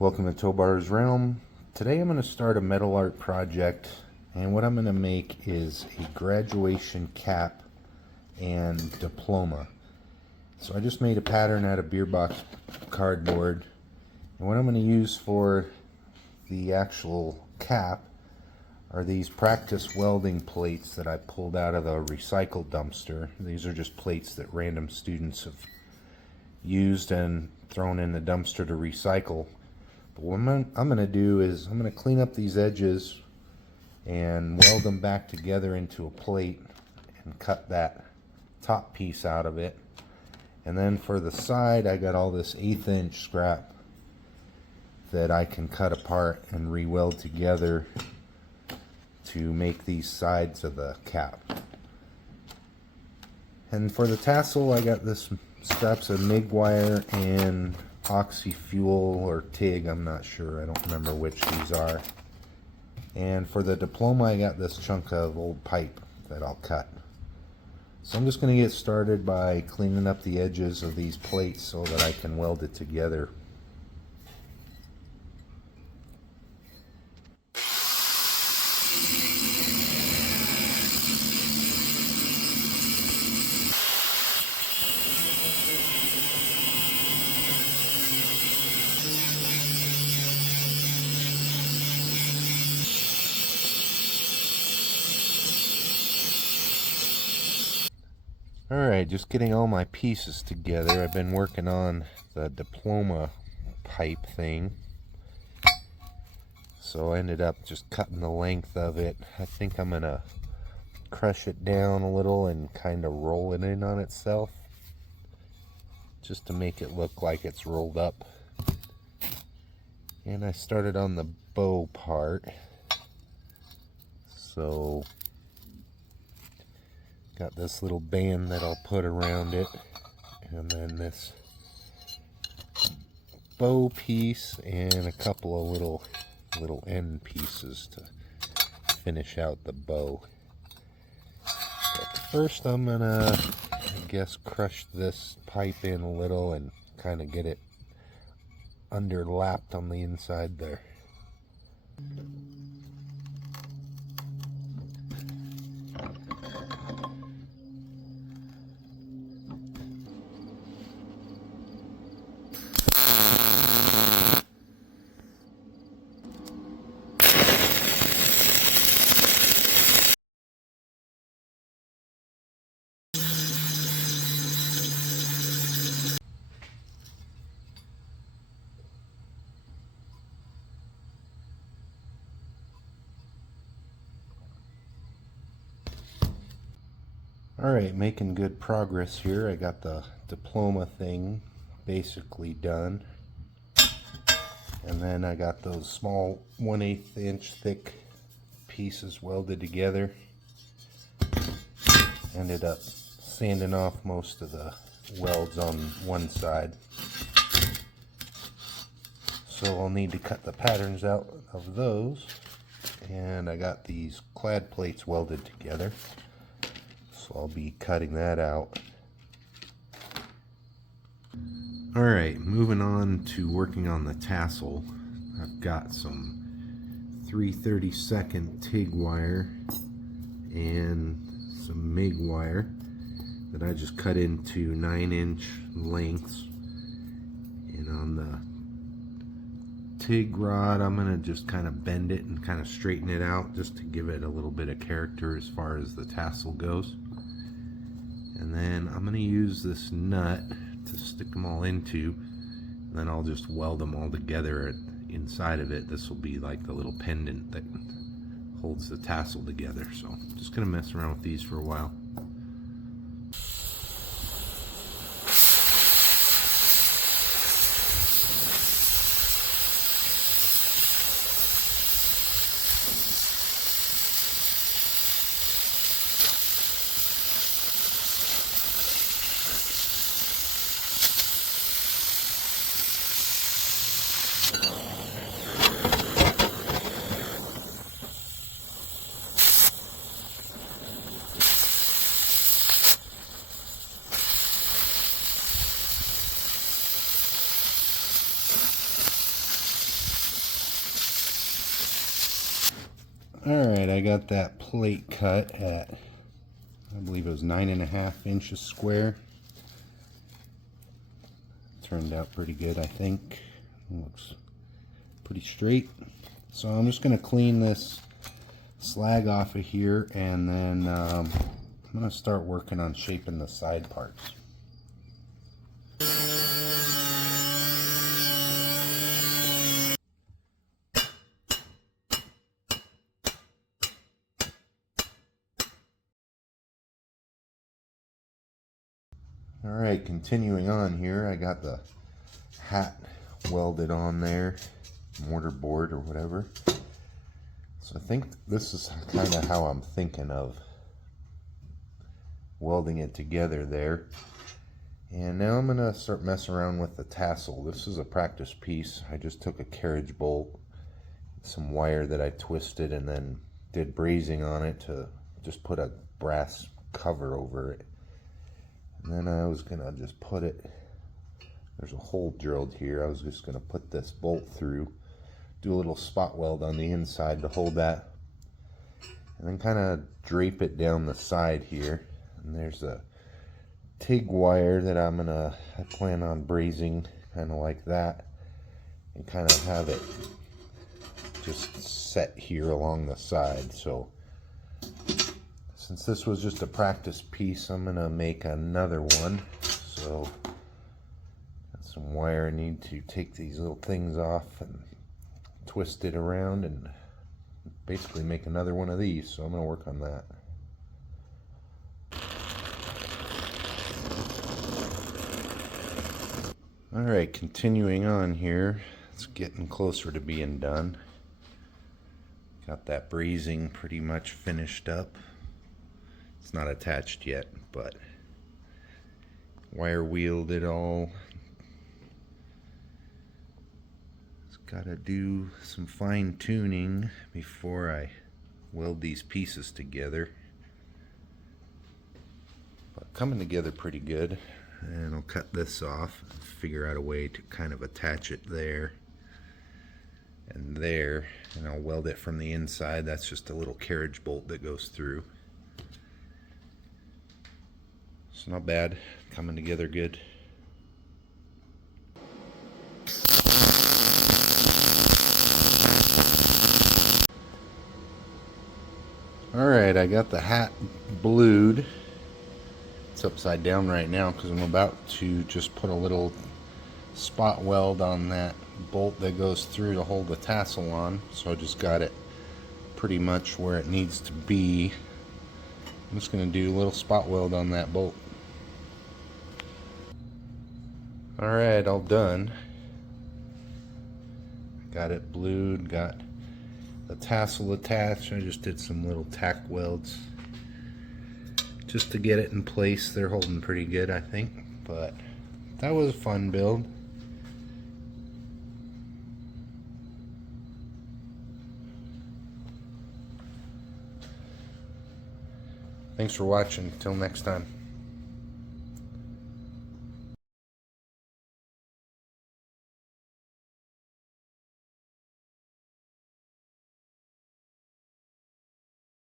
Welcome to Tobar's Realm. Today I'm going to start a metal art project, and what I'm going to make is a graduation cap and diploma. So I just made a pattern out of beer box cardboard, and what I'm going to use for the actual cap are these practice welding plates that I pulled out of the recycle dumpster. These are just plates that random students have used and thrown in the dumpster to recycle. But what I'm going to do is I'm going to clean up these edges and weld them back together into a plate and cut that top piece out of it. And then for the side, I got all this 1/8 inch scrap that I can cut apart and re-weld together to make these sides of the cap. And for the tassel, I got this scraps of MIG wire and oxy fuel or TIG, I'm not sure, I don't remember which these are. And for the diploma, I got this chunk of old pipe that I'll cut. So I'm just going to get started by cleaning up the edges of these plates so that I can weld it together. Alright, just getting all my pieces together. I've been working on the diploma pipe thing. So I ended up just cutting the length of it. I think I'm going to crush it down a little and kind of roll it in on itself, just to make it look like it's rolled up. And I started on the bow part. So got this little band that I'll put around it, and then this bow piece and a couple of little end pieces to finish out the bow. But first I'm gonna, I guess, crush this pipe in a little and kind of get it underlapped on the inside there. Alright, making good progress here. I got the diploma thing basically done. And then I got those small 1/8 inch thick pieces welded together. Ended up sanding off most of the welds on one side. So I'll need to cut the patterns out of those. And I got these clad plates welded together. So I'll be cutting that out. Alright, moving on to working on the tassel. I've got some 3/32 TIG wire and some MIG wire that I just cut into 9-inch lengths. And on the TIG rod, I'm going to just kind of bend it and kind of straighten it out just to give it a little bit of character as far as the tassel goes. And then I'm going to use this nut to stick them all into, and then I'll just weld them all together inside of it. This will be like the little pendant that holds the tassel together. So I'm just going to mess around with these for a while. Alright, I got that plate cut at, I believe it was 9.5 inches square. Turned out pretty good, I think. Looks pretty straight. So I'm just going to clean this slag off of here, and then I'm going to start working on shaping the side parts. Alright, continuing on here, I got the hat welded on there, mortar board or whatever. So I think this is kind of how I'm thinking of welding it together there. And now I'm going to start messing around with the tassel. This is a practice piece. I just took a carriage bolt, some wire that I twisted, and then did brazing on it to just put a brass cover over it. And then I was going to just put it, there's a hole drilled here, I was just going to put this bolt through, do a little spot weld on the inside to hold that, and then kind of drape it down the side here. And there's a TIG wire that I plan on brazing kind of like that, and kind of have it just set here along the side. So since this was just a practice piece, I'm gonna make another one. So got some wire, I need to take these little things off and twist it around and basically make another one of these. So I'm gonna work on that. Alright, continuing on here, it's getting closer to being done. Got that brazing pretty much finished up. It's not attached yet, but wire wheeled it all. Just gotta do some fine tuning before I weld these pieces together. But coming together pretty good. And I'll cut this off and figure out a way to kind of attach it there and there, and I'll weld it from the inside. That's just a little carriage bolt that goes through. It's not bad, coming together good. Alright, I got the hat blued. It's upside down right now because I'm about to just put a little spot weld on that bolt that goes through to hold the tassel on. So I just got it pretty much where it needs to be. I'm just going to do a little spot weld on that bolt. Alright, all done. Got it blued, got the tassel attached. I just did some little tack welds just to get it in place. They're holding pretty good, I think, but that was a fun build. Thanks for watching. Till next time.